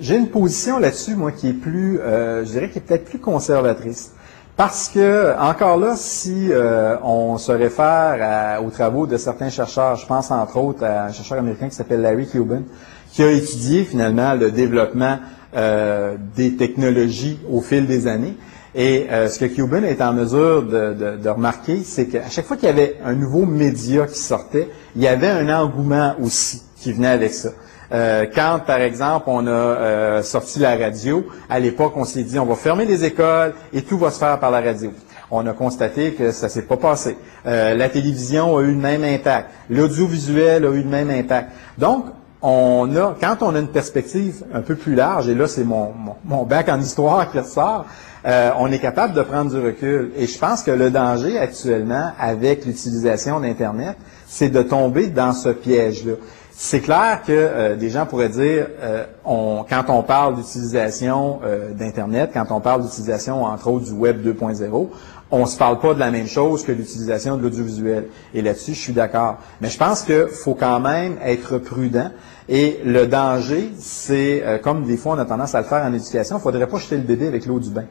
J'ai une position là-dessus, moi, qui est plus, je dirais, qui est peut-être plus conservatrice. Parce que, encore là, si on se réfère aux travaux de certains chercheurs, je pense entre autres à un chercheur américain qui s'appelle Larry Cuban, qui a étudié finalement le développement des technologies au fil des années. Et ce que Cuban est en mesure de remarquer, c'est qu'à chaque fois qu'il y avait un nouveau média qui sortait, il y avait un engouement aussi qui venait avec ça. Quand, par exemple, on a sorti la radio, à l'époque, on s'est dit, on va fermer les écoles et tout va se faire par la radio. On a constaté que ça s'est pas passé. La télévision a eu le même impact. L'audiovisuel a eu le même impact. Donc, quand on a une perspective un peu plus large, et là, c'est mon bac en histoire qui ressort, on est capable de prendre du recul. Et je pense que le danger actuellement, avec l'utilisation d'Internet, c'est de tomber dans ce piège-là. C'est clair que des gens pourraient dire, quand on parle d'utilisation d'Internet, quand on parle d'utilisation, entre autres, du Web 2.0, on ne se parle pas de la même chose que l'utilisation de l'audiovisuel. Et là-dessus, je suis d'accord. Mais je pense qu'il faut quand même être prudent. Et le danger, c'est, comme des fois on a tendance à le faire en éducation, il ne faudrait pas jeter le bébé avec l'eau du bain.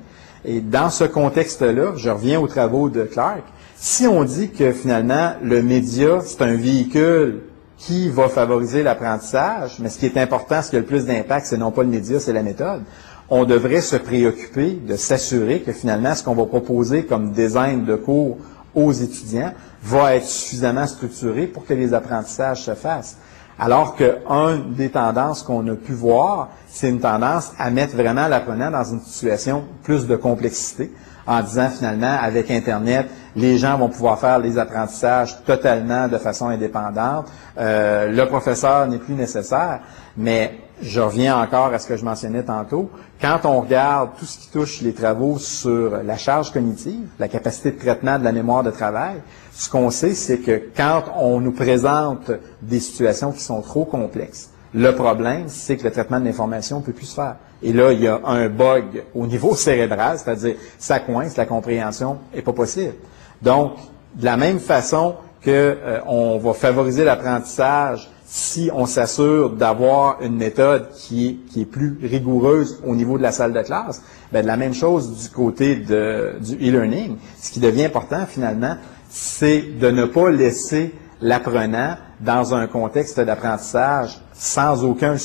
Et dans ce contexte-là, je reviens aux travaux de Clark, si on dit que finalement, le média, c'est un véhicule qui va favoriser l'apprentissage, mais ce qui est important, ce qui a le plus d'impact, c'est non pas le média, c'est la méthode. On devrait se préoccuper de s'assurer que finalement, ce qu'on va proposer comme design de cours aux étudiants va être suffisamment structuré pour que les apprentissages se fassent. Alors qu'une des tendances qu'on a pu voir, c'est une tendance à mettre vraiment l'apprenant dans une situation plus de complexité, en disant finalement, avec Internet, les gens vont pouvoir faire les apprentissages totalement de façon indépendante. Le professeur n'est plus nécessaire, mais je reviens encore à ce que je mentionnais tantôt. Quand on regarde tout ce qui touche les travaux sur la charge cognitive, la capacité de traitement de la mémoire de travail, ce qu'on sait, c'est que quand on nous présente des situations qui sont trop complexes, le problème, c'est que le traitement de l'information ne peut plus se faire. Et là, il y a un bug au niveau cérébral, c'est-à-dire ça coince, la compréhension n'est pas possible. Donc, de la même façon qu'on va favoriser l'apprentissage si on s'assure d'avoir une méthode qui est plus rigoureuse au niveau de la salle de classe, bien, de la même chose du côté du e-learning. Ce qui devient important, finalement, c'est de ne pas laisser l'apprenant dans un contexte d'apprentissage sans aucun